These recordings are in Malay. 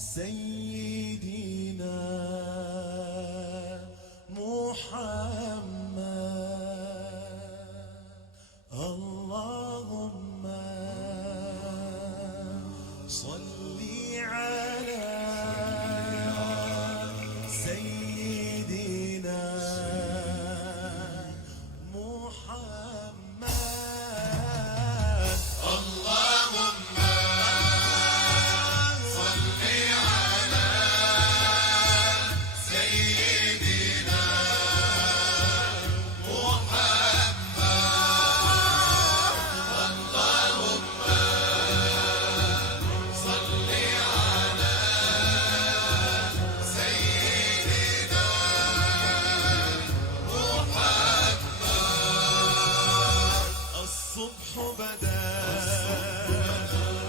سيدنا محمد. اللهم صل على سيدنا محمد. اللهم صل على سيدنا الصبح بدا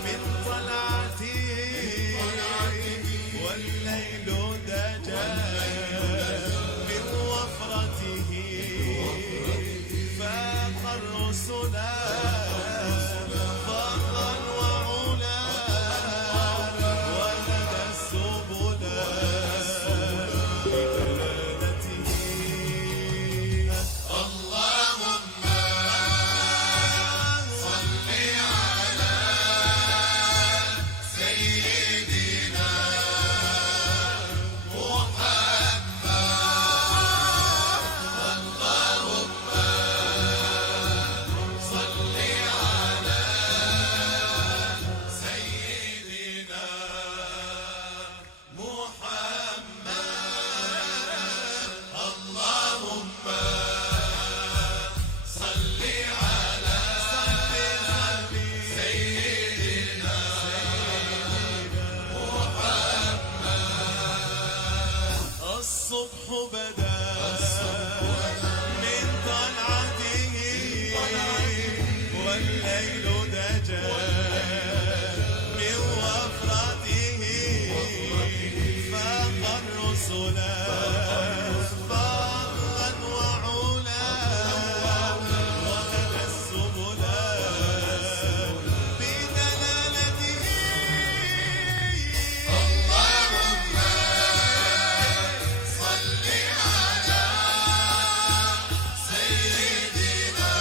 من طلعته والليل دجى من وفرته فاق الرسل فضلا وعلا وهدى السبل بدلالته. اللهم صل على سيدنا محمد. اللهم صل على سيدنا محمد. اللهم صل على سيدنا محمد. الصبح بدا من طلعته والليل دجى من وفرته فاق الرسل فضلا وعلا وهدى السبل بدلالته. اللهم صل على سيدنا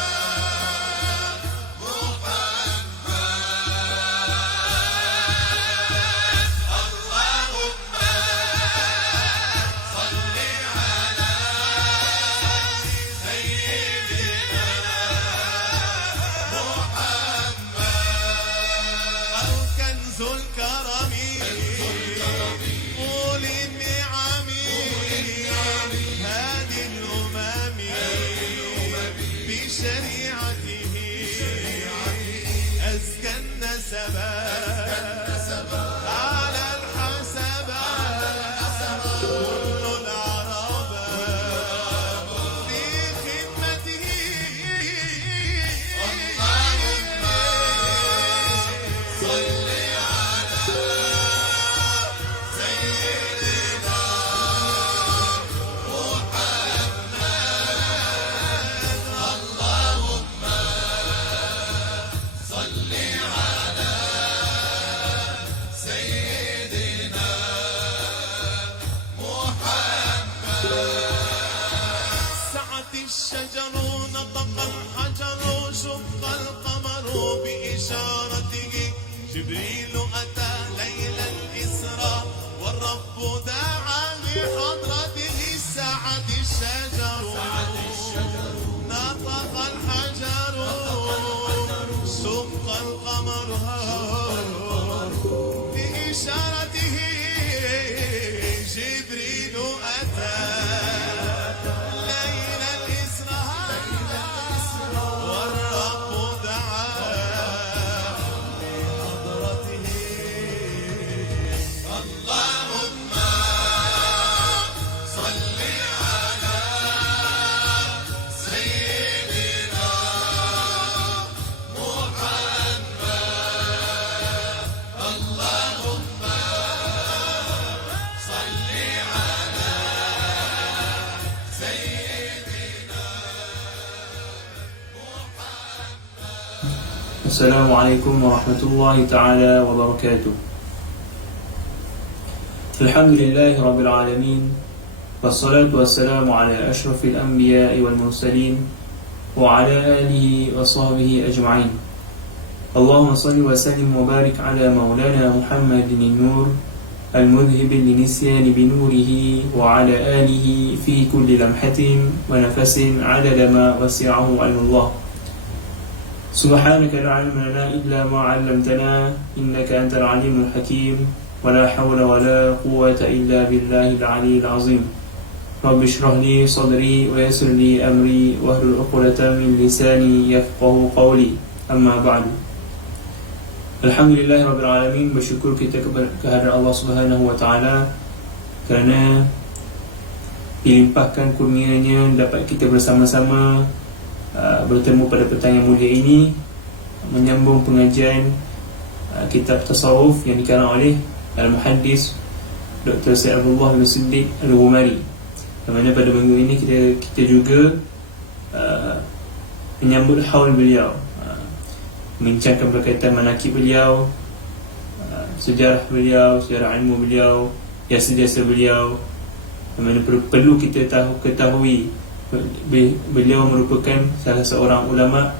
كنز الكرم قول النعم هادي الأمم بشريعته أزكى النسب على الحسب كل العرب في خدمته. اللهم صل على سيدنا محمد. اللهم صل على سيدنا محمد. سعت الشجر نطق الحجر شق القمر بإشارته جبريل أتى ليل الإسراء والرب دعا لحضرته. سعت الشجر نطق الحجر شق القمر بإشارته جبريل أتى ليل الإسراء والرب دعا لحضرته. اللهم صل على سيدنا محمد. اللهم صل على سيدنا السلام عليكم ورحمة الله تعالى وبركاته. Alhamdulillahi Rabbil Alamin. Wassalatu wassalamu ala ashrafil anbiya'i wal mursalin wa ala alihi wa sahbihi ajma'in. Allahumma salli wa sallim wa barik ala maulana Muhammadin nur al-mudhhib linisyan binurihi wa ala alihi fi kulli lamhatin wa nafasin adada ma wasi'ahu ilmullah. Subhanaka la ilma lana illa ma 'allamtana innaka antal alimul hakim wa la hawla wa la quwwata illa billahil aliyyil azim. Rabbi shrah li sadri wa yassir li amri wahlul 'uqdatam min lisani yafqahu qawli. Amma ba'du. Alhamdulillahi Rabbil Alamin. Bersyukur kita kehadrat Allah Subhanahu wa ta'ala kerana dilimpahkan kurnianya dapat kita bersama-sama bertemu pada petang yang mulia ini, menyambung pengajian kitab tasawuf yang dikarang oleh Al-Muhaddis Dr. Syed Abdullah bin Siddiq Al-Ghumari. Di mana pada minggu ini kita juga menyambut haul beliau, membincangkan berkaitan manakib beliau, sejarah beliau, sejarah ilmu beliau, jasa-jasa beliau. Di mana perlu kita ketahui beliau merupakan salah seorang ulama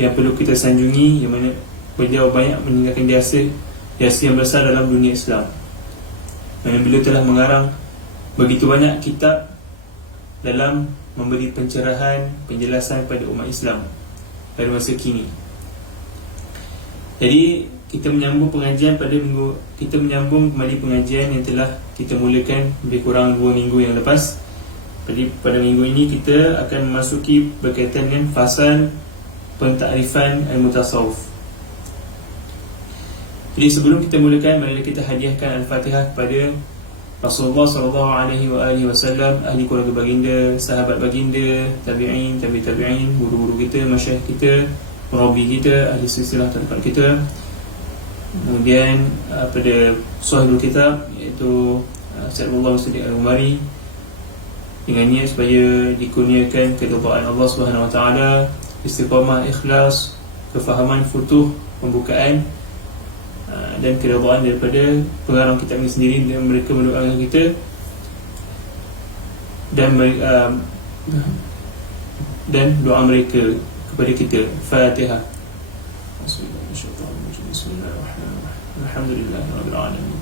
yang perlu kita sanjungi, yang mana beliau banyak meninggalkan jasa yang besar dalam dunia Islam. Mana beliau telah mengarang begitu banyak kitab dalam memberi pencerahan, penjelasan kepada umat Islam pada masa kini. Jadi kita menyambung kembali pengajian yang telah kita mulakan lebih kurang 2 minggu yang lepas. Jadi pada minggu ini kita akan memasuki berkaitan dengan fasal pentakrifan ilmu tasawuf. Jadi sebelum kita mulakan, mari kita hadiahkan Al-Fatihah kepada Rasulullah SAW, ahli keluarga baginda, sahabat baginda, tabi'in, tabi'in, guru-guru kita, masyayikh kita, murabi kita, ahli silsilah tempat kita. Kemudian pada sahibul kitab, iaitu Syed Abdullah bin Siddiq Al-Ghumari, dengan niat supaya dikurniakan keridhaan Allah Subhanahu wa taala, istiqamah, ikhlas, kefahaman, futuh, pembukaan dan keridhaan daripada pengarang kitab ini sendiri, dan mereka mendoakan kita dan doa mereka kepada kita. Fatihah. Bismillahirrahmanirrahim. Alhamdulillahirabbil alamin.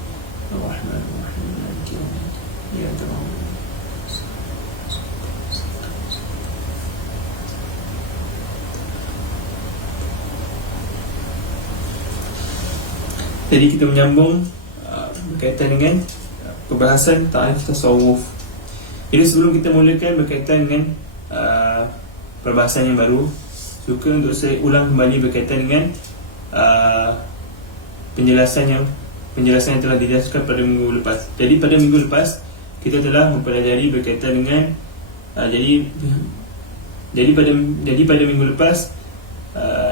Arrahmanir rahim. Maliki yaumiddin. Iyyaka na'budu. Jadi kita menyambung berkaitan dengan perbahasan ta'rif tasawuf. Jadi sebelum kita mulakan berkaitan dengan perbahasan yang baru, suka untuk saya ulang kembali berkaitan dengan penjelasan yang telah dijelaskan pada minggu lepas. Jadi pada minggu lepas kita telah mempelajari berkaitan dengan jadi pada minggu lepas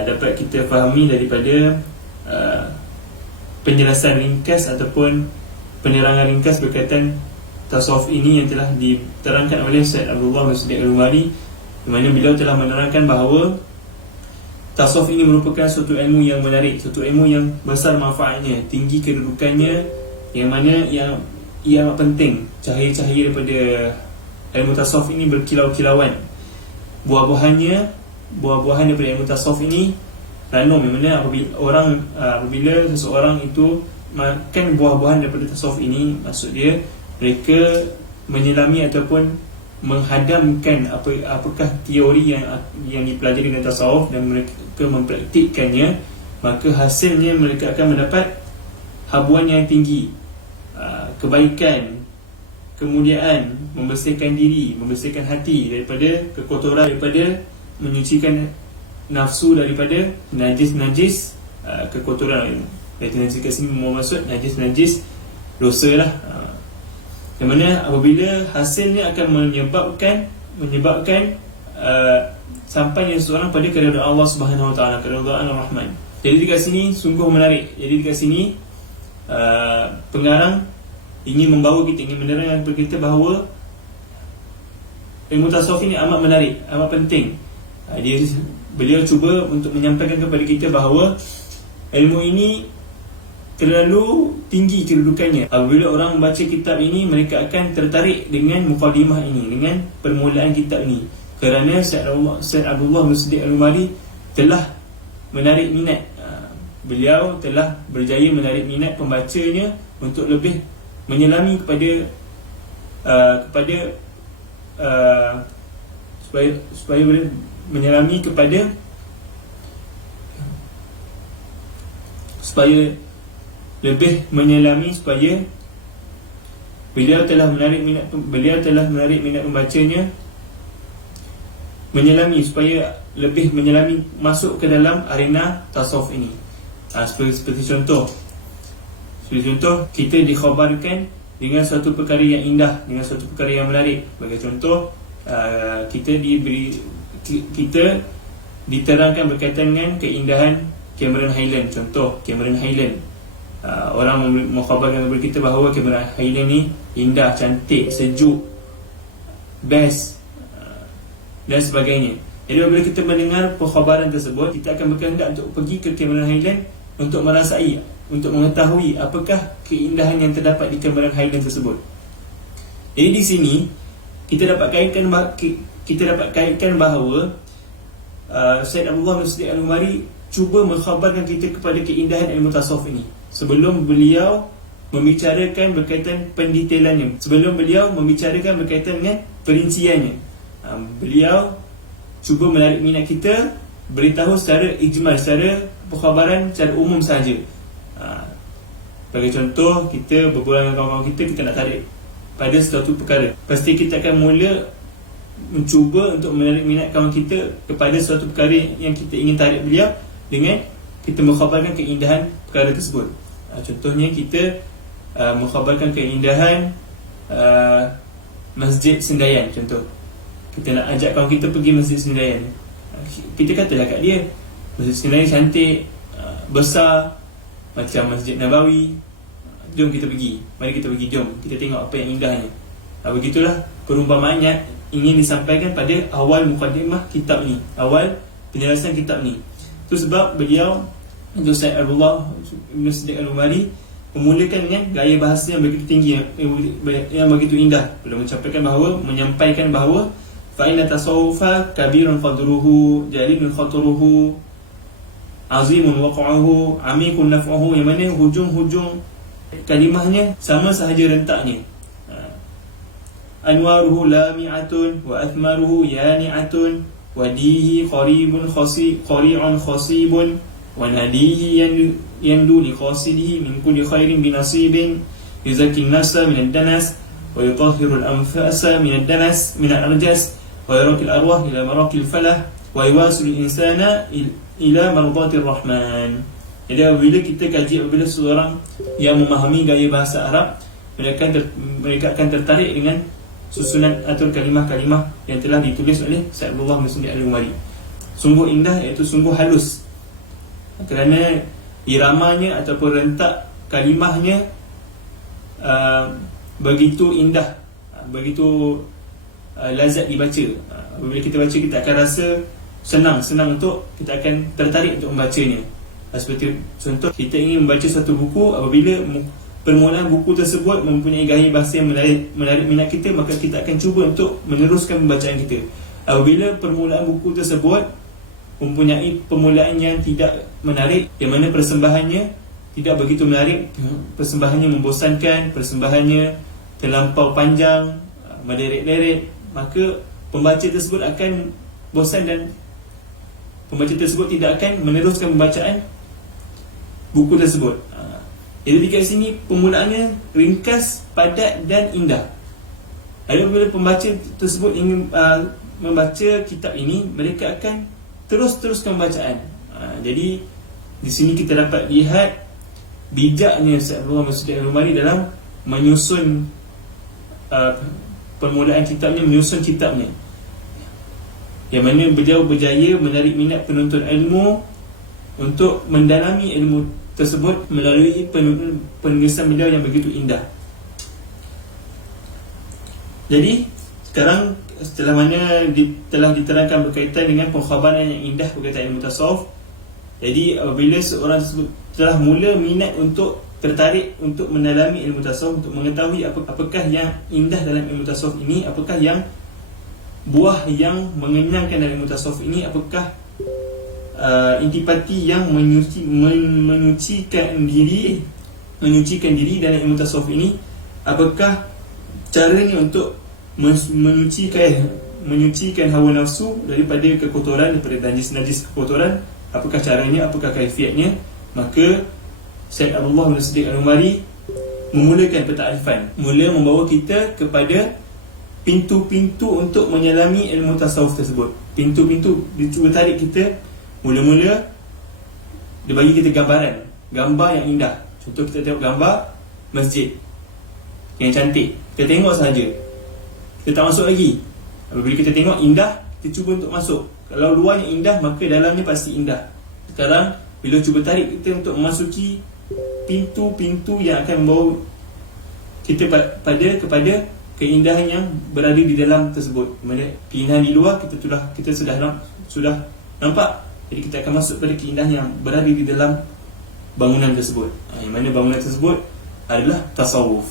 dapat kita fahami daripada penjelasan ringkas ataupun penerangan ringkas berkaitan tasawuf ini yang telah diterangkan oleh Syed Abdullah bin Siddiq Al-Ghumari, di mana beliau telah menerangkan bahawa tasawuf ini merupakan suatu ilmu yang menarik, suatu ilmu yang besar manfaatnya, tinggi kedudukannya, yang mana ia amat penting. Cahaya-cahaya daripada ilmu tasawuf ini berkilau-kilauan. Buah-buahan daripada ilmu tasawuf ini ranum, yang mana apabila seseorang itu makan buah-buahan daripada tasawuf ini, maksud dia mereka menyelami ataupun menghadamkan apakah teori yang dipelajari dalam tasawuf, dan mereka mempraktikkannya, maka hasilnya mereka akan mendapat habuan yang tinggi, kebaikan, kemuliaan, membersihkan diri, membersihkan hati daripada kekotoran, daripada menyucikan nafsu daripada najis-najis kekotoran. Iaitu najis kat sini maksud najis-najis dosa lah. Yang mana apabila hasilnya akan menyebabkan sampainya seseorang pada keridhaan Allah Subhanahu wa taala, keridhaan Ar-Rahman. Jadi dekat sini sungguh menarik. Jadi dekat sini pengarang ingin menerangkan kepada kita bahawa ilmu tasawuf ini amat menarik, amat penting. Beliau cuba untuk menyampaikan kepada kita bahawa ilmu ini terlalu tinggi kedudukannya. Apabila orang membaca kitab ini, mereka akan tertarik dengan mukadimah ini, dengan permulaan kitab ini, kerana Syed Abdullah bin Siddiq Al-Umari telah menarik minat. Beliau telah berjaya menarik minat pembacanya untuk lebih menyelami supaya boleh menyelami supaya beliau telah menarik minat pembacanya, menyelami, supaya lebih menyelami, masuk ke dalam arena tasawuf ini. Seperti contoh, kita dikhabarkan dengan suatu perkara yang indah, dengan suatu perkara yang menarik. Bagi contoh, kita diterangkan berkaitan dengan keindahan Cameron Highland. Contoh, Cameron Highland, orang mengkhabarkan kepada kita bahawa Cameron Highland ni indah, cantik, sejuk, best, dan sebagainya. Jadi apabila kita mendengar perkhabaran tersebut, kita akan berkehendak untuk pergi ke Cameron Highland untuk merasai, untuk mengetahui apakah keindahan yang terdapat di Cameron Highland tersebut. Jadi di sini kita dapat kaitkan bahawa Syed Abdullah bin Siddiq Al-Umari cuba mengkhabarkan kita kepada keindahan ilmu tasawuf ini sebelum beliau membicarakan berkaitan pendetailannya, sebelum beliau membicarakan berkaitan dengan perinciannya. Beliau cuba menarik minat kita, beritahu secara ijmal, secara perkhabaran secara umum sahaja. Bagi contoh, kita berbual dengan kawan-kawan kita nak tarik pada suatu perkara, pasti kita akan mula mencuba untuk menarik minat kawan kita kepada suatu perkara yang kita ingin tarik beliau dengan kita mengkhabarkan keindahan perkara tersebut. Contohnya kita mengkhabarkan keindahan Masjid Sendayan. Contoh, kita nak ajak kawan kita pergi Masjid Sendayan. Kita katalah kat dia, Masjid Sendayan cantik, besar, macam Masjid Nabawi. Jom kita pergi, mari kita pergi, jom kita tengok apa yang indahnya. Begitulah perumpamaan yang ingin disampaikan pada awal mukadimah kitab ni, awal penjelasan kitab ni. Itu sebab beliau, Syed Abdullah bin Siddiq Al-Umari, memulakan dengan gaya bahasa yang begitu tinggi, yang begitu indah. Beliau menyampaikan bahawa fa'inna tasawufa kabirun fadruhu, jalilun khaturuhu, azimun waqa'uhu, amikun naf'uhu, yang mana hujung-hujung kalimahnya sama sahaja rentaknya. Anwaruhu lami'atun wa athmaruhu yani'atun wa dihi qaribun qari'un khasibun wa nadihi yandu li qasidihi min kulli khairin binasibin yuzakki an-nafsa min ad-danas wa yutahhiru al-anfasa min ad-danas min al-arjas wa yaraki al-arwah ila maraki al-falah wa yuwasilu al-insana ila mardati ar-rahman. Jadi apabila kita kaji, apabila seorang yang memahami gaya bahasa Arab, mereka akan tertarik dengan susunan atau kalimah-kalimah yang telah ditulis oleh Syed Abdullah bin Siddiq Al-Umari. Sungguh indah, iaitu sungguh halus, kerana iramanya ataupun rentak kalimahnya begitu indah, begitu lazat dibaca. Apabila kita baca, kita akan rasa senang untuk, kita akan tertarik untuk membacanya. Seperti contoh, kita ingin membaca suatu buku, apabila permulaan buku tersebut mempunyai gaya bahasa yang menarik minat kita, maka kita akan cuba untuk meneruskan pembacaan kita. Apabila permulaan buku tersebut mempunyai permulaan yang tidak menarik, yang mana persembahannya tidak begitu menarik, persembahannya membosankan, persembahannya terlampau panjang, menderet-deret, maka pembaca tersebut akan bosan dan pembaca tersebut tidak akan meneruskan pembacaan buku tersebut. Jadi di sini permulaannya ringkas, padat dan indah. Lalu apabila pembaca tersebut ingin membaca kitab ini, mereka akan teruskan bacaan. Jadi di sini kita dapat lihat bijaknya Syed Abdullah bin Siddiq Al-Umari dalam menyusun permulaan kitabnya, yang mana beliau berjaya menarik minat penuntut ilmu untuk mendalami ilmu tersebut melalui penulisan beliau yang begitu indah. Jadi sekarang, setelah mana telah diterangkan berkaitan dengan pengkhabaran yang indah berkaitan ilmu tasawuf, jadi apabila seorang tersebut telah mula minat untuk tertarik untuk mendalami ilmu tasawuf, untuk mengetahui apakah yang indah dalam ilmu tasawuf ini, apakah yang buah yang mengenyangkan dalam ilmu tasawuf ini, apakah intipati yang menyucikan diri dalam ilmu tasawuf ini, apakah caranya untuk menyucikan hawa nafsu daripada kekotoran, daripada najis kekotoran, apakah caranya, apakah kaifiatnya. Maka Syekh Abdullah bin Siddiq Al-Umari memulakan pentarifan, mula membawa kita kepada pintu-pintu untuk menyelami ilmu tasawuf tersebut. Pintu-pintu, dia cuba tarik kita. Mula-mula dia bagi kita gambar yang indah. Contoh, kita tengok gambar masjid yang cantik, kita tengok sahaja, kita tak masuk lagi. Apabila kita tengok indah, kita cuba untuk masuk. Kalau luarnya indah, maka dalamnya pasti indah. Sekarang bila cuba tarik kita untuk memasuki pintu-pintu yang akan membawa kita kepada keindahan yang berada di dalam tersebut. Mana keindahan di luar kita sudah nampak. Jadi kita akan masuk pada keindahan yang berada di dalam bangunan tersebut. Yang mana bangunan tersebut adalah tasawuf.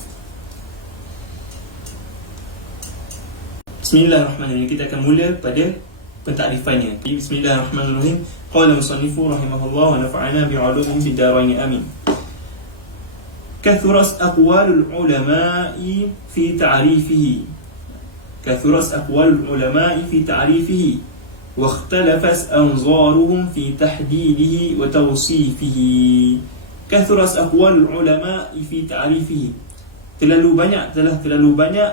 Bismillahirrahmanirrahim. Kita akan mula pada pentakrifannya. Bismillahirrahmanirrahim. Qala musannifu rahimahullah wa nafa'ana bi'ulumihim fid darain amin. Kathurat aqwalul ulama'i fi ta'rifihi. Kathurat aqwalul ulama'i fi ta'rifihi wa ikhtalafat anzaruhum fi tahdidihi wa tawsifihi. Kathurat aqwalul ulama'i fi ta'rifihi. Terlalu banyak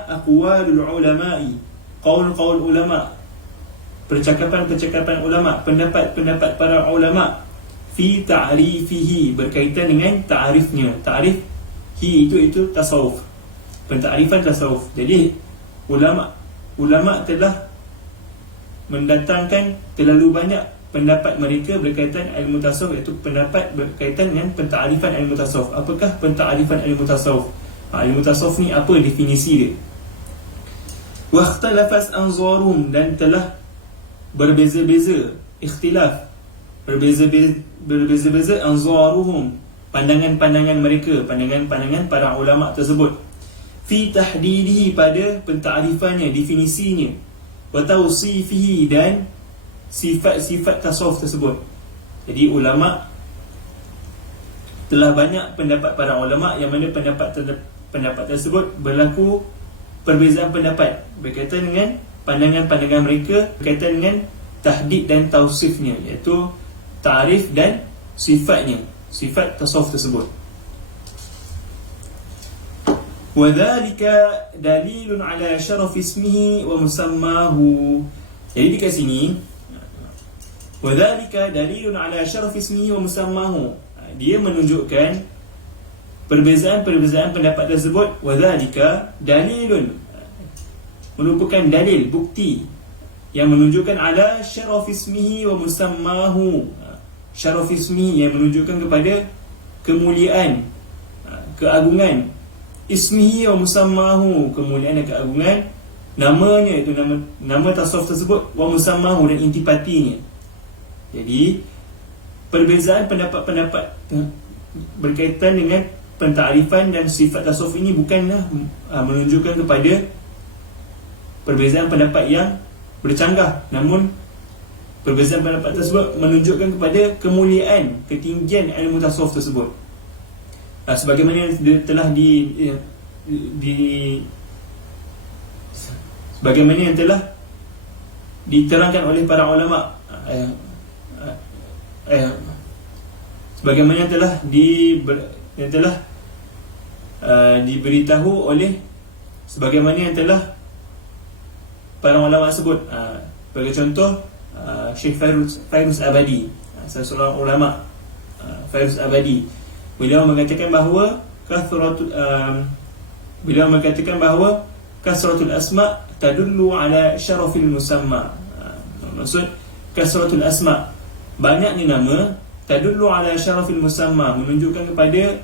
aqwalul ulama'i, qaul ulama, percakapan ulama, pendapat para ulama, fi ta'rifihi, berkaitan dengan ta'rifnya. Ta'rif itu tasawuf, pentakrifan tasawuf. Jadi ulama telah mendatangkan terlalu banyak pendapat mereka berkaitan ilmu tasawuf, iaitu pendapat berkaitan dengan pentakrifan ilmu tasawuf. Apakah pentakrifan ilmu tasawuf? Ilmu tasawuf ni apa definisi dia? Wa ikhtalafat anzaruhum, dan telah berbeza-beza, ikhtilaf, berbeza-beza anzaruhum, pandangan-pandangan mereka, pandangan para ulama tersebut, fi tahdidihi, pada pentakrifannya, definisinya, wa tawsifihi, dan sifat-sifat tasawuf tersebut. Jadi ulama telah banyak pendapat para ulama, yang mana pendapat tersebut berlaku perbezaan pendapat berkaitan dengan pandangan-pandangan mereka berkaitan dengan tahdid dan tausifnya, iaitu ta'rif dan sifatnya, sifat tasawuf tersebut. Wa dhalika dalilun ala syaraf ismihi wa musammahu. Jadi dekat sini, wa dhalika dalilun ala syaraf ismihi wa musammahu, dia menunjukkan perbezaan pendapat tersebut. Wa dhalika dalilun, merupakan dalil, bukti yang menunjukkan ala syaraf ismihi wa musammahu. Syaraf ismihi yang menunjukkan kepada kemuliaan, keagungan. Ismihi wa musammahu, kemuliaan dan keagungan namanya, itu nama tasawuf tersebut, wa musammahu, dan intipatinya. Jadi perbezaan pendapat berkaitan dengan pentakrifan dan sifat tasawuf ini bukanlah menunjukkan kepada perbezaan pendapat yang bercanggah, namun perbezaan pendapat tersebut menunjukkan kepada kemuliaan, ketinggian ilmu tasawuf tersebut. Sebagaimana telah sebagaimana yang telah diterangkan oleh para ulama, sebagaimana yang telah diberitahu oleh, sebagaimana yang telah para ulama sebut. Sebagai contoh, Syekh Fairuz Abadi, salah seorang ulama, Fairuz Abadi, beliau mengatakan bahawa kasratul asma tadullu ala syarafil musamma. Maksud kasratul asma, banyaknya nama, tadullu ala syarafil musamma, menunjukkan kepada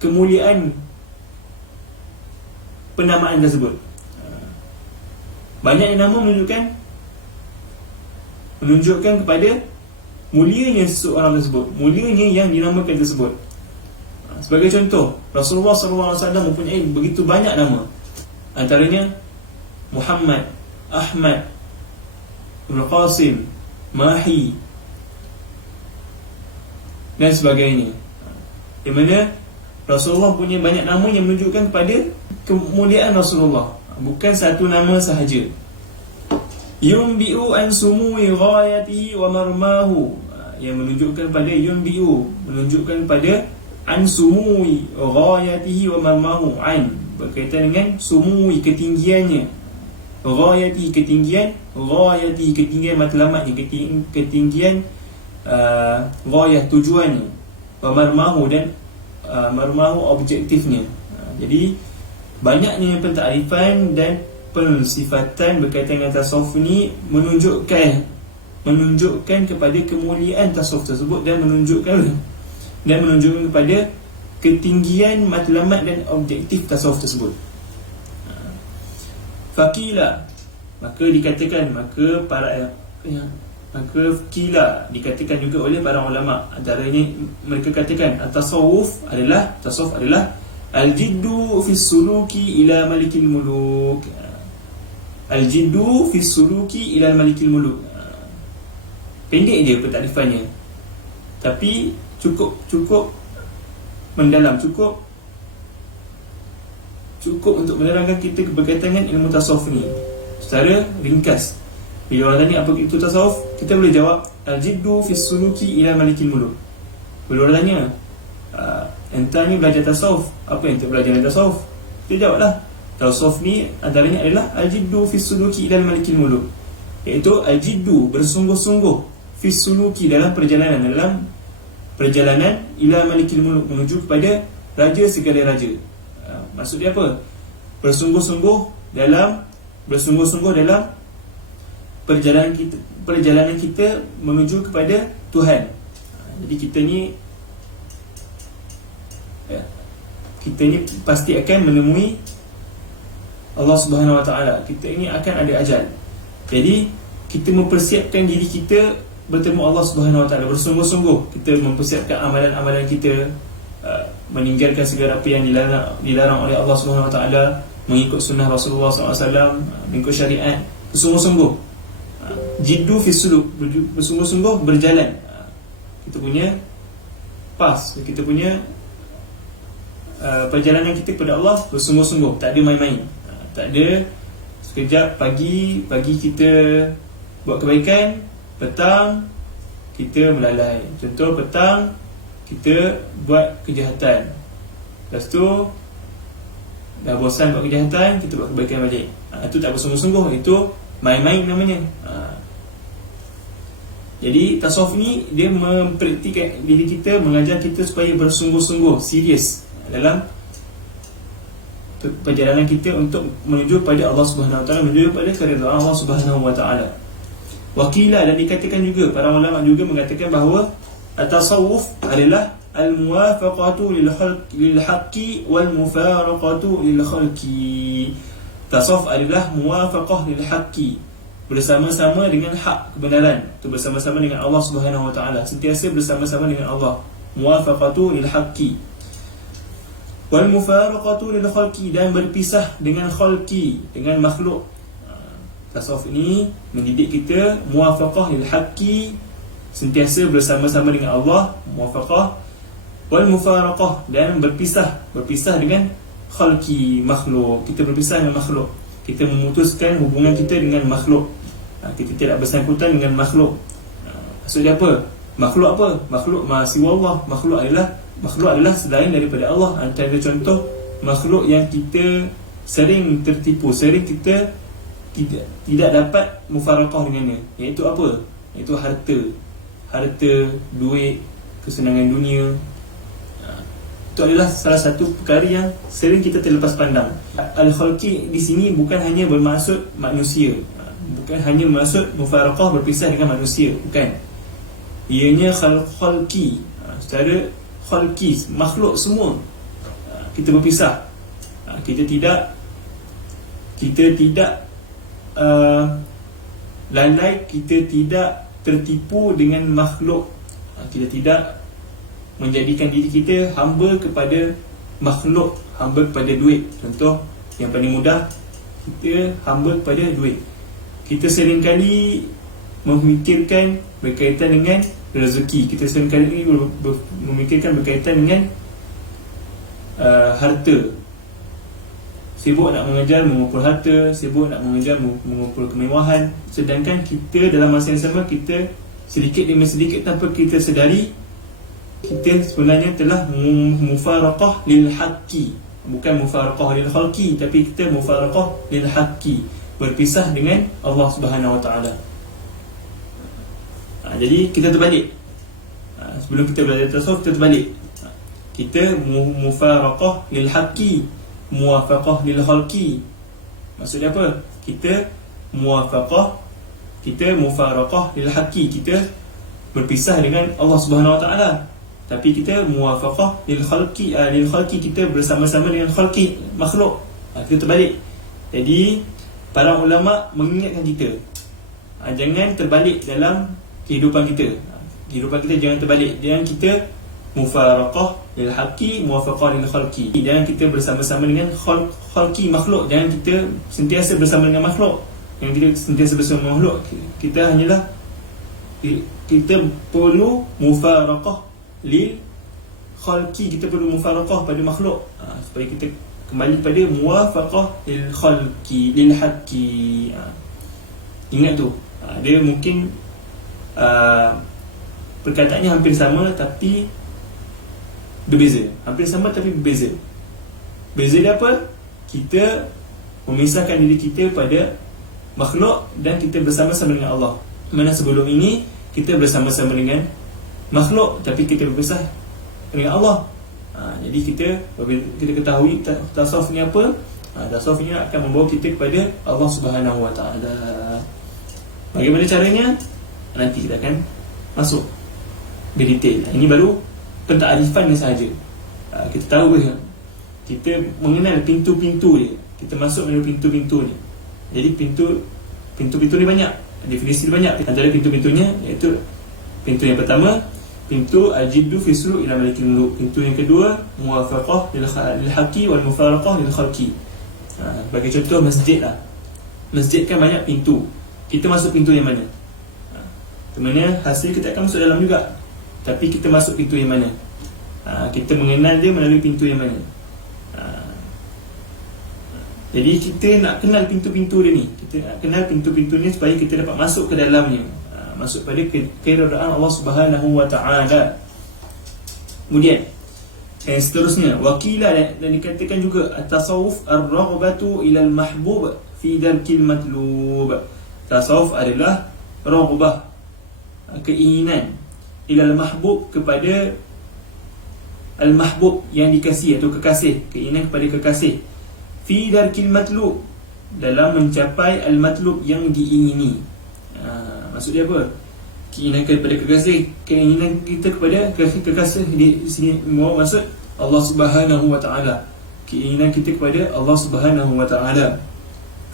kemuliaan penamaan tersebut. Banyaknya nama menunjukkan kepada mulianya seseorang tersebut, mulianya yang dinamakan tersebut. Sebagai contoh, Rasulullah SAW mempunyai begitu banyak nama. Antaranya Muhammad, Ahmad, Ibn Qasim, Mahi dan sebagainya. Di mana Rasulullah punya banyak nama yang menunjukkan kepada kemuliaan Rasulullah, bukan satu nama sahaja. Yunbi'u an sumui ghayatihi wa marmahu, yang menunjukkan pada yunbi'u, menunjukkan pada an sumui ghayatihi wa marmahu. An berkaitan dengan sumui, ketinggiannya, ghayatihi, ketinggian, ghayatihi, ketinggian matlamatnya, ketinggian ghayah, tujuannya, wa marmahu, dan marmahu, objektifnya. Jadi banyaknya pentarifan dan pensifatan berkaitan dengan tasawuf ni menunjukkan kepada kemuliaan tasawuf tersebut, dan menunjukkan kepada ketinggian matlamat dan objektif tasawuf tersebut. Faqila, maka dikatakan, maka kila dikatakan juga oleh para ulama. Antaranya mereka katakan tasawuf adalah al-jiddu fi suluki ila malikil muluk. Al-jiddu fi suluki ila malikil muluk. Pendek je pentakrifannya, tapi cukup mendalam, cukup untuk menerangkan kita berkaitan dengan ilmu tasawuf ni secara ringkas. Bila orang tanya apa itu tasawuf, kita boleh jawab al-jiddu fi suluki ila malikil muluk. Bila orang tanya entah ni belajar tasawuf, apa yang kita belajar tasawuf, kita jawablah tasawuf ni antaranya adalah al-jiddu fi suluki ila malikil muluk, iaitu al-jiddu, bersungguh-sungguh, fi suluki, dalam perjalanan ila malikil muluk, menuju kepada raja segala raja. Maksud dia apa? Bersungguh-sungguh dalam perjalanan kita menuju kepada Tuhan. Jadi kita ni pasti akan menemui Allah Subhanahu Wa Taala. Kita ini akan ada ajal. Jadi kita mempersiapkan diri kita bertemu Allah Subhanahu Wa Taala, bersungguh-sungguh kita mempersiapkan amalan-amalan kita, meninggalkan segala apa yang dilarang oleh Allah Subhanahu Wa Taala, mengikut sunnah Rasulullah SAW, mengikut syariat, bersungguh-sungguh. Jiddu fi suluk, bersungguh-sungguh berjalan. Kita punya kita punya perjalanan kita kepada Allah bersungguh-sungguh, tak ada main-main. Tak ada sekejap pagi kita buat kebaikan, petang kita melalai. Contoh, petang kita buat kejahatan, lepas tu dah bosan buat kejahatan, kita buat kebaikan balik. Itu tak bersungguh-sungguh, itu main-main namanya. Jadi tasawuf ni dia mempraktikkan diri kita, mengajar kita supaya bersungguh-sungguh, serius dalam perjalanan kita untuk menuju pada Allah Subhanahu Wa Taala, menuju pada keridhaan Allah Subhanahu Wa Taala. Wakila, dan dikatakan juga, para ulama juga mengatakan bahawa at-tasawuf adalah al-muwafaqatu lil haqqi wal mufaraqatu lil khalqi. Tasawuf adalah muwafaqah lil haqqi, bersama-sama dengan hak, kebenaran, itu bersama-sama dengan Allah Subhanahu Wa Taala, sentiasa bersama-sama dengan Allah. Muwafaqatu lil haqqi wal mufaraqatu lil khalqi, dan berpisah dengan khalqi, dengan makhluk. Tasawuf ini mendidik kita muwafaqah lil haqqi, sentiasa bersama-sama dengan Allah, muwafaqah, wal mufaraqah, dan berpisah dengan khalqi, makhluk. Kita berpisah dengan makhluk, kita memutuskan hubungan kita dengan makhluk. Kita tidak bersangkutan dengan makhluk. Maksudnya apa? Makhluk apa? Makhluk siwa Allah. Makhluk adalah selain daripada Allah. Antara contoh makhluk yang kita sering tertipu, sering kita tidak dapat mufaraqah dengannya, iaitu apa? Iaitu harta, duit, kesenangan dunia. Itu adalah salah satu perkara yang sering kita terlepas pandang. Al-khalqi di sini bukan hanya bermaksud manusia, bukan hanya maksud mufaraqah, berpisah dengan manusia, bukan. Ianya khalqi, secara khalqi, makhluk semua kita berpisah. Kita tidak lalai, kita tidak tertipu dengan makhluk. Kita tidak menjadikan diri kita hamba kepada makhluk, hamba kepada duit. Contoh yang paling mudah, kita hamba kepada duit. Kita seringkali memikirkan berkaitan dengan rezeki. Kita seringkali memikirkan berkaitan dengan harta. Sibuk nak mengejar mengumpul harta, sibuk nak mengejar mengumpul kemewahan. Sedangkan kita dalam masa yang sama, kita sedikit demi sedikit tanpa kita sedari, kita sebenarnya telah mufaraqah lil haqqi. Bukan mufaraqah lil khalqi, tapi kita mufaraqah lil haqqi, berpisah dengan Allah Subhanahu Wa Taala. Jadi kita terbalik. Sebelum kita belajar tasawuf, kita terbalik. Kita mufaraqah lil haqqi, muwafaqah lil khalqi. Maksudnya apa? Kita mufaraqah lil haqqi, kita berpisah dengan Allah Subhanahu Wa Taala. Tapi kita muwafaqah lil khalqi, kita bersama-sama dengan khalqi, makhluk. Kita terbalik. Jadi para ulama mengingatkan kita, jangan terbalik dalam kehidupan kita. Kehidupan kita jangan terbalik. Jangan kita mufaraqah lil haqqi, muwafaqah lil khalqi. Jangan kita bersama-sama dengan khalqi, makhluk. Jangan kita sentiasa bersama dengan makhluk. Yang kita sentiasa bersama dengan makhluk. Kita hanyalah, kita perlu mufaraqah lil khalqi, kita perlu mufaraqah pada makhluk, supaya kita kembali pada muwafaqah lil khalqi, lil haqqi. Ingat tu. Dia mungkin perkataannya hampir sama tapi berbeza. Hampir sama tapi berbeza. Beza dia apa? Kita memisahkan diri kita pada makhluk dan kita bersama-sama dengan Allah. Mana sebelum ini kita bersama-sama dengan makhluk tapi kita berpisah dengan Allah. Jadi kita ketahui tasawuf ni apa? Tasawuf ni akan membawa kita kepada Allah Subhanahu Wa Taala. Bagaimana caranya? Nanti kita akan masuk ke detail. Ini baru pentakrifannya sahaja. Kita tahu kita mengenal pintu-pintu dia. Kita masuk melalui pintu-pintu ni. Jadi pintu-pintu ni banyak, definisi banyak. Antara pintu-pintunya iaitu pintu yang pertama, pintu al-jiddu fi suluq ila malikil muluk. Pintu yang kedua, muwafaqah lil haqqi wal mufaraqah lil khalqi. Bagi contoh masjid lah. Masjid kan banyak pintu. Kita masuk pintu yang mana? Sebenarnya hasil kita akan masuk dalam juga. Tapi kita masuk pintu yang mana? Kita mengenal dia melalui pintu yang mana? Jadi kita nak kenal pintu-pintu dia ni. Kita nak kenal pintu-pintu ni supaya kita dapat masuk ke dalamnya. Masuk pada keridaan Allah Subhanahu Wa Taala. Kemudian yang seterusnya, wakila, dan dikatakan juga at-tasawuf ar-raghbatu ila al-mahbub fi darkil matlub. Tasawuf adalah raghbah, keinginan, ila al-mahbub, kepada al-mahbub yang dikasihi atau kekasih, keinginan kepada kekasih, fi darkil matlub, dalam mencapai al-matlub yang diingini. Maksudnya apa? Keinginan kepada kekasih, keinginan kita kepada kekasih di sini maksud Allah Subhanahu Wa Taala. Keinginan kita kepada Allah Subhanahu Wa Taala.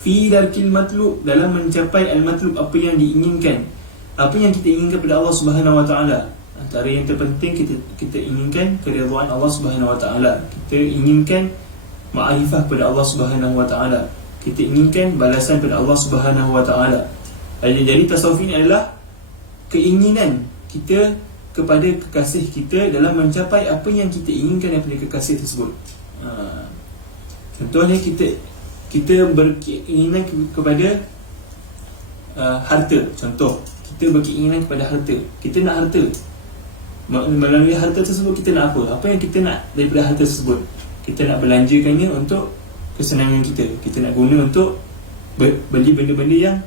Fi darkil matlub, dalam mencapai al-matlub, apa yang diinginkan. Apa yang kita inginkan kepada Allah Subhanahu Wa Taala. Antara yang terpenting, kita inginkan keridhaan Allah Subhanahu Wa Taala. Kita inginkan ma'rifah kepada Allah Subhanahu Wa Taala. Kita inginkan balasan kepada Allah Subhanahu Wa Taala. Jadi tasawuf ini adalah keinginan kita kepada kekasih kita dalam mencapai apa yang kita inginkan daripada kekasih tersebut. Contohnya kita berkeinginan kepada harta. Contoh, kita berkeinginan kepada harta. Kita nak harta. Melalui harta tersebut kita nak apa? Apa yang kita nak daripada harta tersebut? Kita nak belanjakannya untuk kesenangan kita. Kita nak guna untuk beli benda-benda yang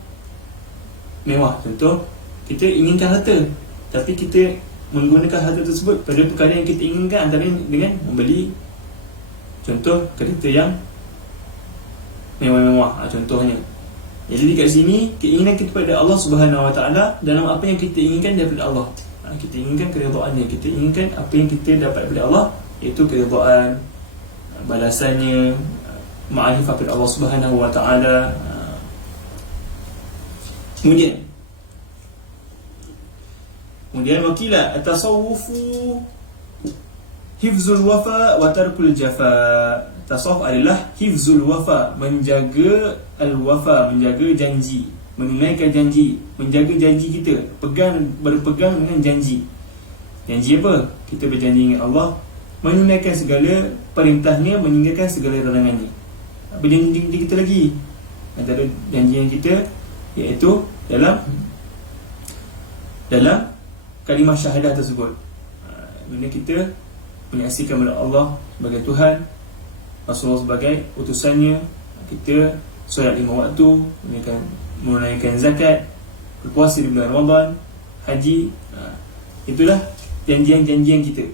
mewah. Contoh, kita inginkan harta, tapi kita menggunakan harta tersebut pada perkara yang kita inginkan, antara dengan membeli, contoh, kereta yang mewah-mewah, contohnya. Jadi kat sini keinginan kita kepada Allah Subhanahu Wa Taala dalam apa yang kita inginkan daripada Allah. Kita inginkan keridhaannya, kita inginkan apa yang kita dapat daripada Allah, iaitu keridhaan, balasannya, ma'rifah kepada Allah Subhanahu Wa Taala. Kemudian Kemudian wakila at-tasawufu hifzul wafa wa tarkul jafa. Tasawuf adalah hifzul wafa, menjaga al-wafa, menjaga janji, menunaikan janji, menjaga janji kita, berpegang dengan janji. Janji apa? Kita berjanji dengan Allah, menunaikan segala perintahnya, meninggalkan segala larangannya. Apa janji kita lagi? Antara janji kita iaitu dalam kalimah syahadah tersebut, mana kita menyaksikan kepada Allah sebagai Tuhan, Rasulullah sebagai utusannya, kita solat 5 waktu, menunaikan zakat, berpuasa di bulan Ramadan, haji. Itulah janjian-janjian kita.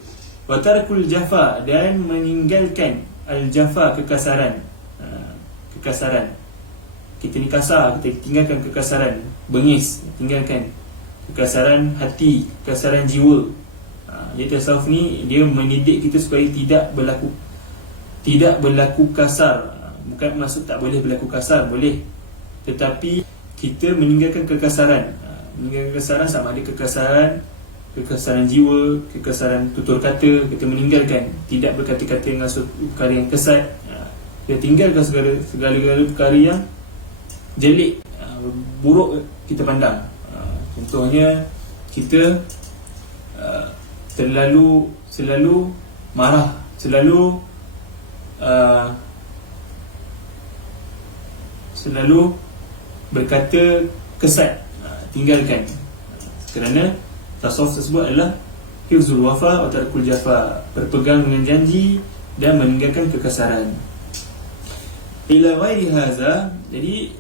Wa tarkul jafa, dan meninggalkan al-jafa, kekasaran. Kekasaran. Kita ni kasar, kita tinggalkan kekasaran, bengis, tinggalkan kekasaran hati, kekasaran jiwa. Jadi tasawuf ni dia mendidik kita supaya tidak berlaku kasar. Bukan maksud tak boleh berlaku kasar, boleh, tetapi kita meninggalkan kekasaran. Meninggalkan kekasaran sama ada kekasaran jiwa, kekasaran tutur kata. Kita meninggalkan, tidak berkata-kata dengan perkara yang kesat. Kita tinggalkan segala perkara yang jelek, buruk kita pandang. Contohnya kita selalu marah, selalu berkata kesat, tinggalkan. Kerana tasawuf tersebut adalah hifzul wafa wa tarkul jafa, berpegang dengan janji dan meninggalkan kekasaran. Ila ghairi hadza, jadi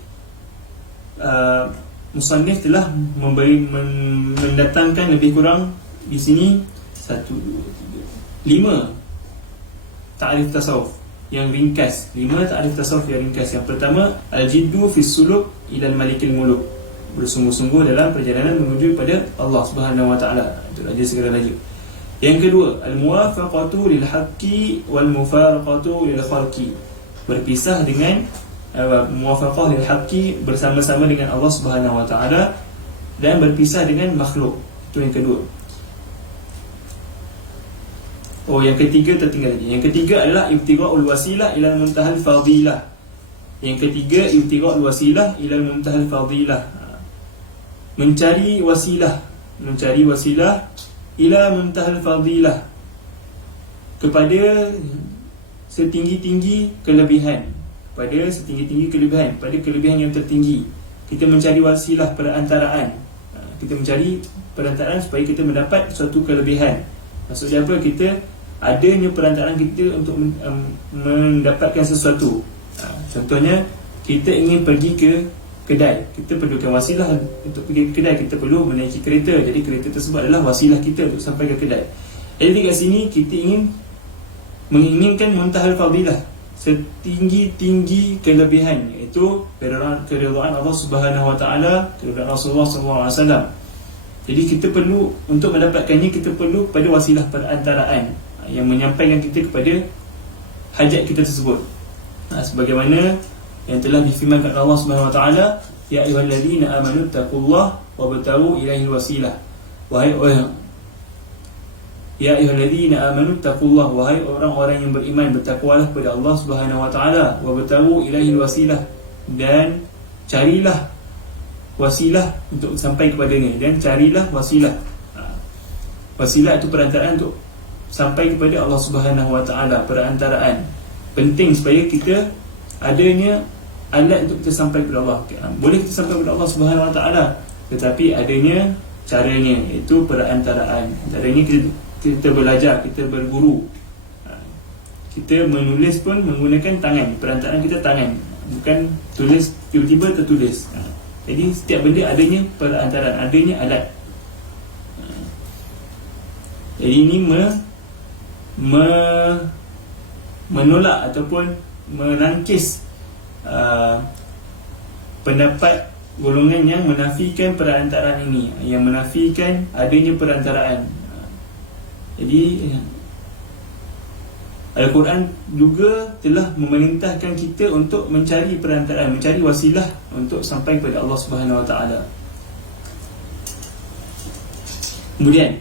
musannif telah mendatangkan lebih kurang di sini 1, 2, 3, 5 ta'rif tasawuf yang ringkas. 5 ta'rif tasawuf yang ringkas. Yang pertama, al-jiddu fi suluk ila al-malikil muluk, bersungguh-sungguh dalam perjalanan menuju pada Allah Subhanahu wa taala, itu raja segala raja. Yang kedua, al-muwafaqatu lil haqqi wal mufaraqatu lil khalqi, berpisah dengan muwafaqah lil haqqi, bersama-sama dengan Allah Subhanahu wa taala, dan berpisah dengan makhluk. Itu yang kedua. Yang ketiga tertinggal lagi. Yang ketiga adalah ibtigha'ul wasilah ila muntahal fadilah. Yang ketiga, ibtigha'ul wasilah ila muntahal fadilah, mencari wasilah ila muntahal fadilah, kepada setinggi-tinggi kelebihan, pada kelebihan yang tertinggi. Kita mencari wasilah, perantaraan. Kita mencari perantaraan supaya kita mendapat suatu kelebihan. Maksudnya apa? Kita adanya perantaraan kita untuk mendapatkan sesuatu. Contohnya, kita ingin pergi ke kedai, kita perlukan wasilah untuk pergi ke kedai. Kita perlu menaiki kereta, jadi kereta tersebut adalah wasilah kita untuk sampai ke kedai. Jadi kat sini kita menginginkan muntahal fadilah, setinggi-tinggi kelebihan, iaitu keridhaan Allah Subhanahu wa taala, keridhaan Rasulullah sallallahu alaihi wasallam. Jadi kita perlu, untuk mendapatkannya, kita perlu pada wasilah perantaraan yang menyampaikan kita kepada hajat kita tersebut. Sebagaimana yang telah difirmankan Allah Subhanahu wa taala, ya ayyuhallazina amanu taqullaha wabtaghu ilaihi wasilah. Wahai orang-orang yang beriman, bertakwalah kepada Allah Subhanahu wa taala, wabtaghu ilaihi wasilah, dan carilah wasilah untuk sampai kepadanya, dan carilah wasilah. Wasilah itu perantaraan untuk sampai kepada Allah Subhanahu wa taala, perantaraan. Penting supaya kita adanya alat untuk kita sampai kepada Allah. Boleh kita sampai kepada Allah Subhanahu wa taala, tetapi adanya caranya, iaitu perantaraan. Antaranya kita belajar, kita berguru. Kita menulis pun menggunakan tangan, perantaraan kita tangan, bukan tulis tiba-tiba tertulis. Jadi setiap benda adanya perantaraan, adanya alat. Jadi ini menolak ataupun menangkis pendapat golongan yang menafikan perantaraan ini, yang menafikan adanya perantaraan. Jadi Al-Quran juga telah memerintahkan kita untuk mencari perantaraan, mencari wasilah untuk sampai kepada Allah Subhanahu wa taala. Kemudian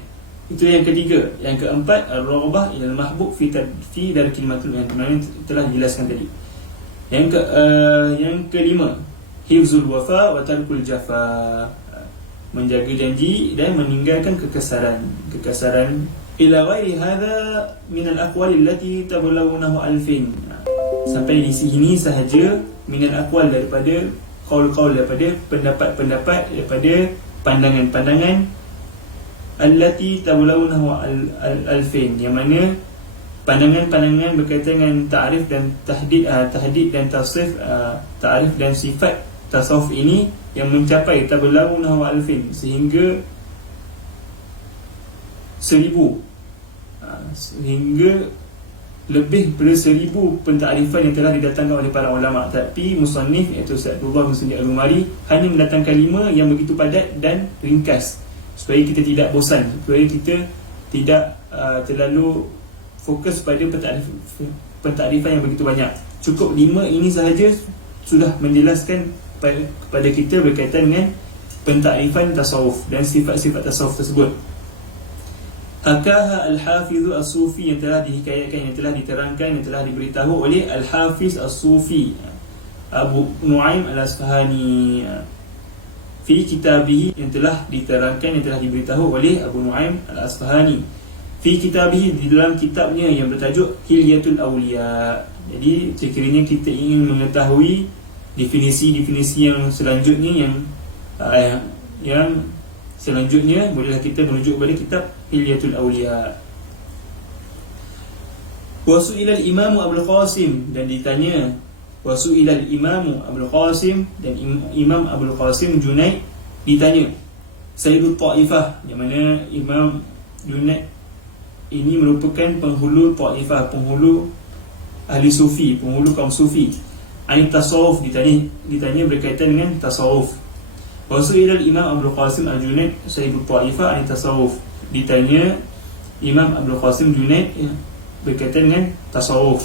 itu yang ketiga. Yang keempat, ar-raghbah ila al-mahbub fi darkil matlub, yang telah dijelaskan tadi. Yang kelima, hifzul wafa wa tarkul jafa, menjaga janji dan meninggalkan kekasaran. Ila ghairi hadha min al-aqwal allati tablawunahu alfin. Sampai di sini sahaja min al-aqwal, daripada qaul-qaul, daripada pendapat-pendapat, daripada pandangan-pandangan allati tablawunahu alfin, yang mana pandangan-pandangan berkaitan dengan ta'rif dan tahdid dan tasrif, ta'rif dan sifat tasawuf ini yang mencapai tablawunahu alfin, sehingga 1000, sehingga lebih daripada 1000 pentakrifan yang telah didatangkan oleh para ulama. Tapi musannif, iaitu Sa'dullah bin Sa'id Al-Umari, hanya mendatangkan 5 yang begitu padat dan ringkas, supaya kita tidak bosan, supaya kita tidak terlalu fokus pada pentakrifan yang begitu banyak. Cukup 5 ini sahaja sudah menjelaskan kepada kita berkaitan dengan pentakrifan tasawuf dan sifat-sifat tasawuf tersebut. Hakaha Al-Hafiz As-Sufi, yang telah dihikayatkan, yang telah diterangkan, yang telah diberitahu oleh Al-Hafiz As-Sufi Abu Nu'aim Al-Asfahani fi kitabihi, yang telah diterangkan, yang telah diberitahu oleh Abu Nu'aim Al-Asfahani fi kitabihi, di dalam kitabnya yang bertajuk Hilyatul Awliya. Jadi sekiranya kita ingin mengetahui definisi-definisi yang selanjutnya, yang selanjutnya, bolehlah kita merujuk kepada kitab Hilyatul Awliya. Wasu'ila al-Imam Abdul Qasim, dan ditanya, wasu'ila al-Imam Abdul Qasim, dan Imam Abdul Qasim Junaid ditanya, Sayyidul Ta'ifah, yang mana Imam Junaid ini merupakan penghulu Ta'ifah, penghulu ahli sufi, penghulu kaum sufi. Ani tasawuf, ditanya berkaitan dengan tasawuf. Wasu'ila al-Imam Abdul Qasim Al-Junaid Sayyidul Ta'ifah ani tasawuf, ditanya Imam Abdul Qasim Junaid berkaitan dengan tasawuf.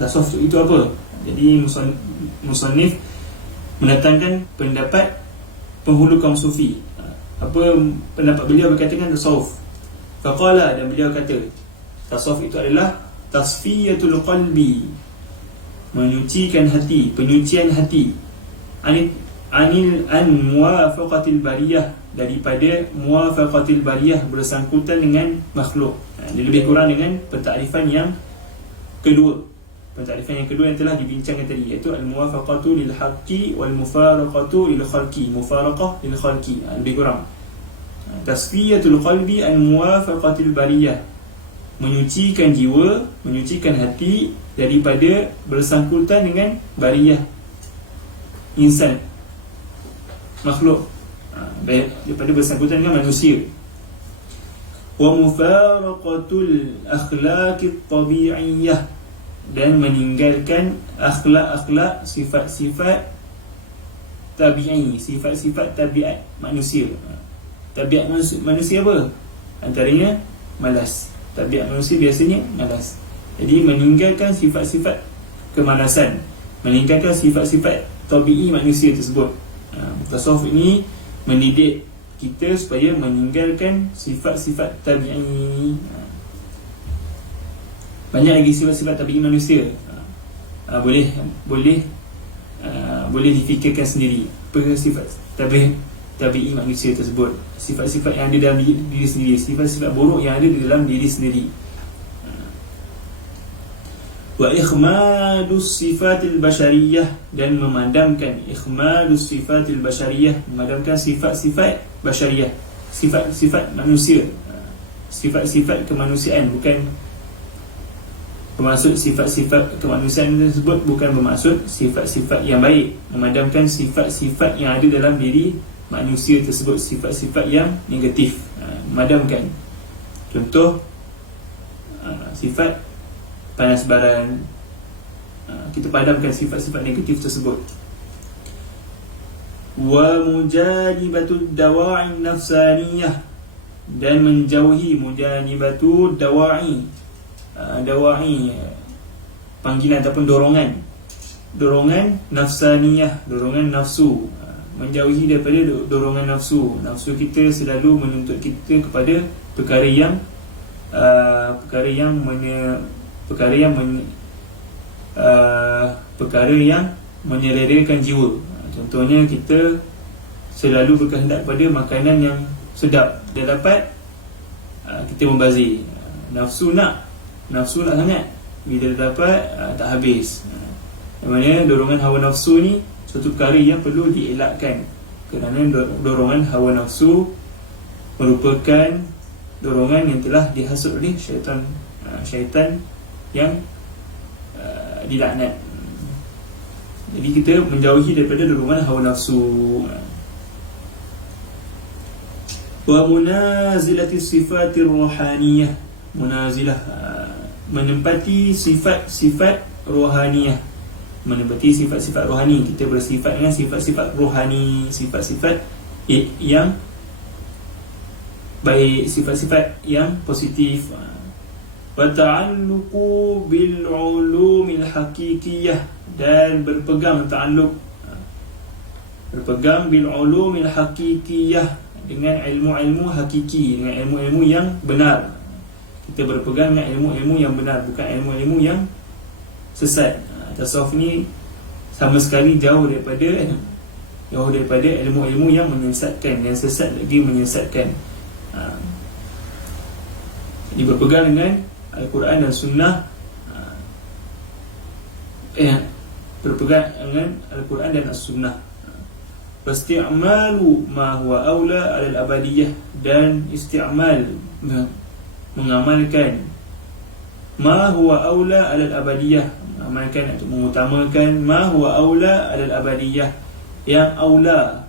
Tasawuf itu apa? Jadi musannif mendatangkan pendapat penghulu kaum sufi. Apa pendapat beliau berkaitan dengan tasawuf? Faqala, dan beliau kata, tasawuf itu adalah tasfiyatul qalbi, menyucikan hati, penyucian hati, an muwafaqatil bariyah, daripada muwafaqatil bariyah, bersangkutan dengan makhluk. Dia lebih kurang dengan pentakrifan yang kedua. Pentakrifan yang kedua yang telah dibincangkan tadi, iaitu al-muwafaqatu lil haqqi wal mufaraqatu lil khalqi. Mufaraqah lil khalqi, lebih kurang. Tasfiyatul qalbi an muwafaqatil bariyah, menyucikan jiwa, menyucikan hati daripada bersangkutan dengan bariyah, insan, makhluk, daripada bersangkutan dengan manusia. Wa mufaraqatul akhlaqit tabi'iyyah, dan meninggalkan akhlak-akhlak, sifat-sifat tabi'i, sifat-sifat tabiat manusia. Tabiat manusia apa? Antaranya malas. Tabiat manusia biasanya malas. Jadi meninggalkan sifat-sifat kemalasan, meninggalkan sifat-sifat tabi'i manusia tersebut. Tasawuf ini mendidik kita supaya meninggalkan sifat-sifat tabi'i. Banyak lagi sifat-sifat tabi'i manusia. Boleh difikirkan sendiri apa sifat tabi'i manusia tersebut. Sifat-sifat yang ada dalam diri sendiri, sifat-sifat buruk yang ada di dalam diri sendiri. Wa ikhmadus sifatil bashariyah, dan memadamkan ikhmadus sifatil bashariyah, memadamkan sifat-sifat bashariyah, sifat-sifat manusia, sifat-sifat kemanusiaan. Bukan bermaksud sifat-sifat kemanusiaan tersebut, bukan bermaksud sifat-sifat yang baik. Memadamkan sifat-sifat yang ada dalam diri manusia tersebut, sifat-sifat yang negatif, memadamkan. Contoh, sifat panas baran, kita padamkan sifat-sifat negatif tersebut. Wa mujanibatud dawa'i nafsaniyah, dan menjauhi mujanibatud dawa'i, panggilan ataupun dorongan nafsaniyah, dorongan nafsu. menjauhi daripada dorongan nafsu. Nafsu kita selalu menuntut kita kepada perkara yang menyelerakan jiwa. Contohnya kita selalu berkehendak pada makanan yang sedap, dah dapat kita membazir. Nafsu nak sangat, bila dah dapat tak habis. Yang mana dorongan hawa nafsu ni suatu perkara yang perlu dielakkan, kerana dorongan hawa nafsu merupakan dorongan yang telah dihasut oleh syaitan yang dilaknat. Jadi kita menjauhi daripada dorongan hawa nafsu. Wa munazilati sifatir rohaniyah. Munazilah, menempati sifat-sifat rohaniyah, menempati sifat-sifat rohani. Kita bersifat dengan sifat-sifat rohani, sifat-sifat yang baik, sifat-sifat yang positif. Wa ta'alluqu bil ulumil haqiqiyah, dan berpegang bil ulumil haqiqiyah, dengan ilmu-ilmu hakiki, dengan ilmu-ilmu yang benar. Kita berpegang dengan ilmu-ilmu yang benar, bukan ilmu-ilmu yang sesat. Tasawuf ni sama sekali jauh daripada ilmu-ilmu yang menyesatkan, yang sesat lagi menyesatkan. Jadi berpegang dengan Al-Quran dan Sunnah, berpegang dengan Al-Quran dan As-Sunnah. Isti'malu ma huwa aula alal abadiyah, dan isti'mal, mengamalkan ma huwa aula alal abadiyah, mengamalkan atau mengutamakan ma huwa aula alal abadiyah, yang aula,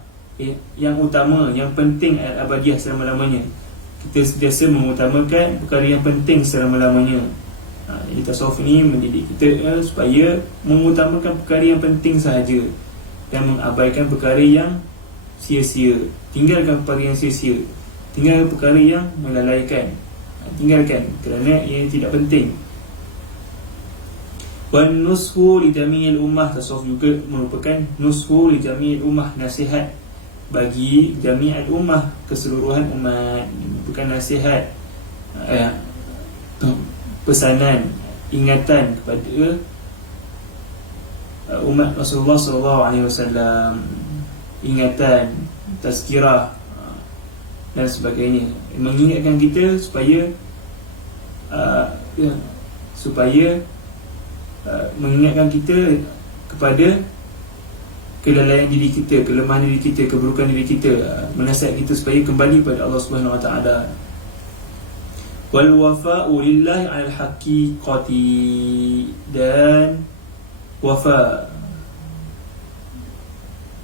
yang utama, yang penting alal abadiyah, selama-lamanya. Kita sentiasa mengutamakan perkara yang penting selama-lamanya. Jadi tasawuf ni mendidik kita supaya mengutamakan perkara yang penting sahaja dan mengabaikan perkara yang sia-sia. Tinggalkan perkara yang sia-sia, tinggalkan perkara yang melalaikan, tinggalkan kerana ia tidak penting. Wan nushu li jami'il ummah, tasawuf juga merupakan nushu li jami'il ummah, nasihat bagi jami'il ummah, keseluruhan umat. Bukan nasihat, pesanan, ingatan kepada umat Rasulullah SAW, ingatan, tazkirah dan sebagainya, mengingatkan kita supaya mengingatkan kita kepada kelalaian diri kita, kelemahan diri kita, keburukan diri kita, menasihat kita supaya kembali pada Allah Subhanahu Wa Taala. Wal wafa'u lillahi 'alal haqiqati, dan wafa,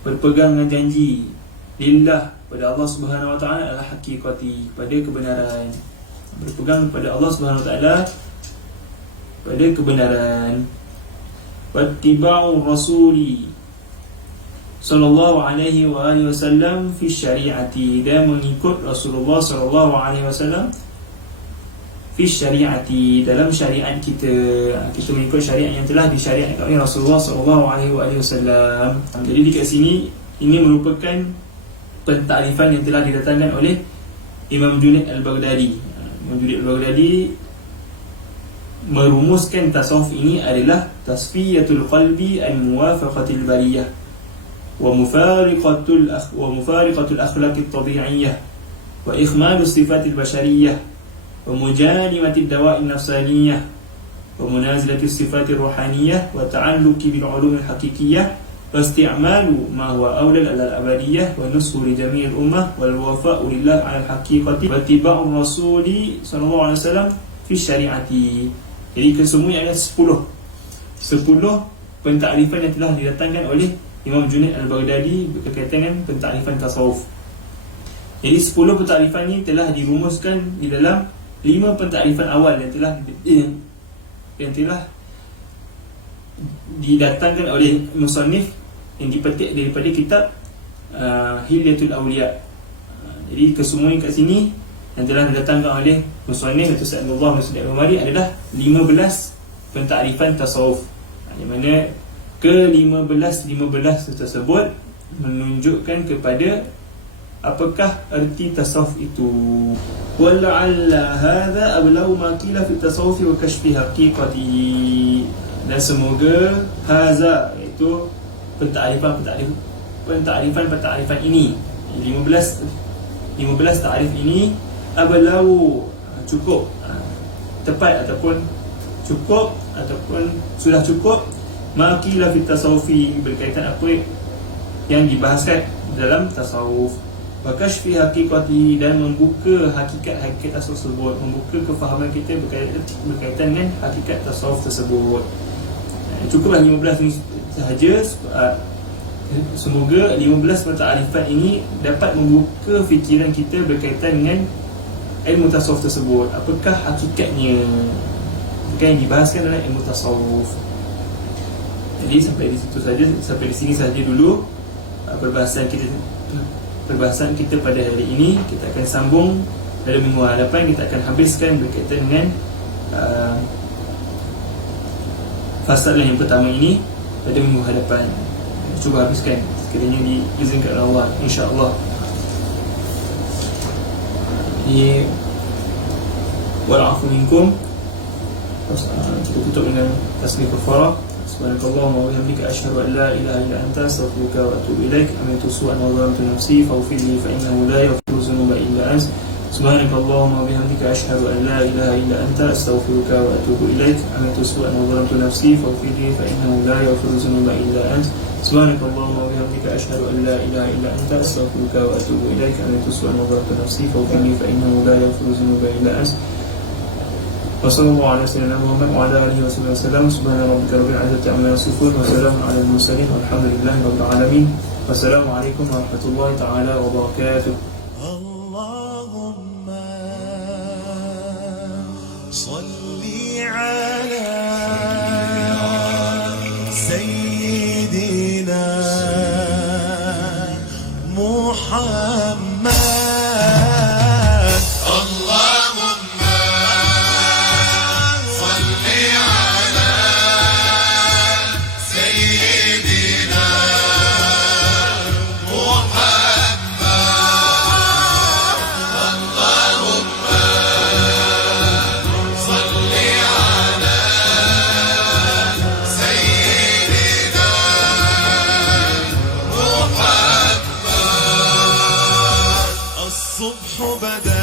berpegang dengan janji, lillah, pada Allah Subhanahu Wa Taala, al haqiqati, pada kebenaran. Berpegang pada Allah Subhanahu Wa Taala pada kebenaran. Wattiba'u rasuli sallallahu alaihi wa alihi wasallam fi syari'ati, dan mengikut Rasulullah sallallahu alaihi wasallam fi syari'ati, dalam syariat kita. Kita mengikut syariat yang telah disyariatkan oleh Rasulullah sallallahu alaihi wasallam. Jadi di kat sini ini merupakan pentakrifan yang telah didatangkan oleh Imam Junaid Al-Baghdadi. Imam Junaid Al-Baghdadi merumuskan tasawuf ini adalah tasfiyatul qalbi an muwafaqatil bariyah wa mufariqatul akhlaqit tabi'iyyah wa ikhmalu sifatil bashariyah wa mujanimati dawa'in nafsaniyah wa munazilati sifatir ruhaniyah wa ta'alluqi bil ulumil haqiqiyyah wa isti'malu ma huwa awlal al abadiyyah wa nushu li jami'il ummah wal wafa'u lillah 'ala al haqiqati wa ittiba'ur rasuli sallallahu alaihi wasallam fi syari'ati. Jadi kesemuanya ada 10 pentakrifan yang telah didatangkan oleh Imam Junaid Al-Baghdadi berkaitan dengan pentakrifan tasawuf. Jadi 10 pentakrifan ini telah dirumuskan di dalam 5 pentakrifan awal yang telah didatangkan oleh musannif, yang dipetik daripada kitab Hilyatul Awliya. Jadi kesemuanya kat sini yang telah didatangkan oleh musannif atau Said Abdullah bin Sa'id Al-Umari adalah 15 pentakrifan tasawuf. Di mana ke-15 tersebut menunjukkan kepada apakah erti tasawuf itu. Wala'alla hadha ablagu ma qila fi tasawuf wa kashfi haqiqatihi. Dan semoga hadha, iaitu pentakrifan ini, 15 takrif ini, ablagu, cukup, tepat ataupun cukup ataupun sudah cukup, ma qila fi tasawufi, berkaitan apa yang dibahaskan dalam tasawuf, wa kashfi haqiqati, dan membuka hakikat tasawuf tersebut, membuka kefahaman kita berkaitan dengan hakikat tasawuf tersebut. Cukuplah 15 ini sahaja. Semoga 15 ta'rifat ini dapat membuka fikiran kita berkaitan dengan ilmu tasawuf tersebut. Apakah hakikatnya yang dibahaskan dalam ilmu tasawuf. Jadi sampai di situ saja, sampai di sini saja dulu perbahasan kita pada hari ini. Kita akan sambung pada minggu hadapan. Kita akan habiskan berkaitan dengan fasal yang pertama ini pada minggu hadapan. Cuba habiskan sekiranya diizinkan Allah, insya-Allah. Wal-'afwu minkum. Kita tutup dengan tasbih kafarah. Subhanakallahumma wa bihamdika asyhadu an la ilaha illa anta astaghfiruka wa atubu ilaik. Amantu su'an wa zalamtu nafsi faghfir li fa innahu la yaghfiru dhunuba illa anta. Subhanakallahumma wa bihamdika asyhadu an la ilaha illa anta astaghfiruka wa atubu ilaik. Amantu su'an wa zalamtu nafsi faghfir li fa innahu la yaghfiru dhunuba illa anta. Subhanakallahumma wa bihamdika asyhadu an la ilaha illa anta astaghfiruka wa atubu ilaik. Amantu su'an wa zalamtu nafsi faghfir li fa innahu la yaghfiru dhunuba illa anta. وصلى الله على سيدنا محمد وعلى اله وصحبه وسلم. سبحان ربك رب العزة عما يصفون وسلام على المرسلين والحمد لله رب العالمين. والسلام عليكم ورحمة الله تعالى وبركاته. اللهم صل على سيدنا محمد. الصبح بدأ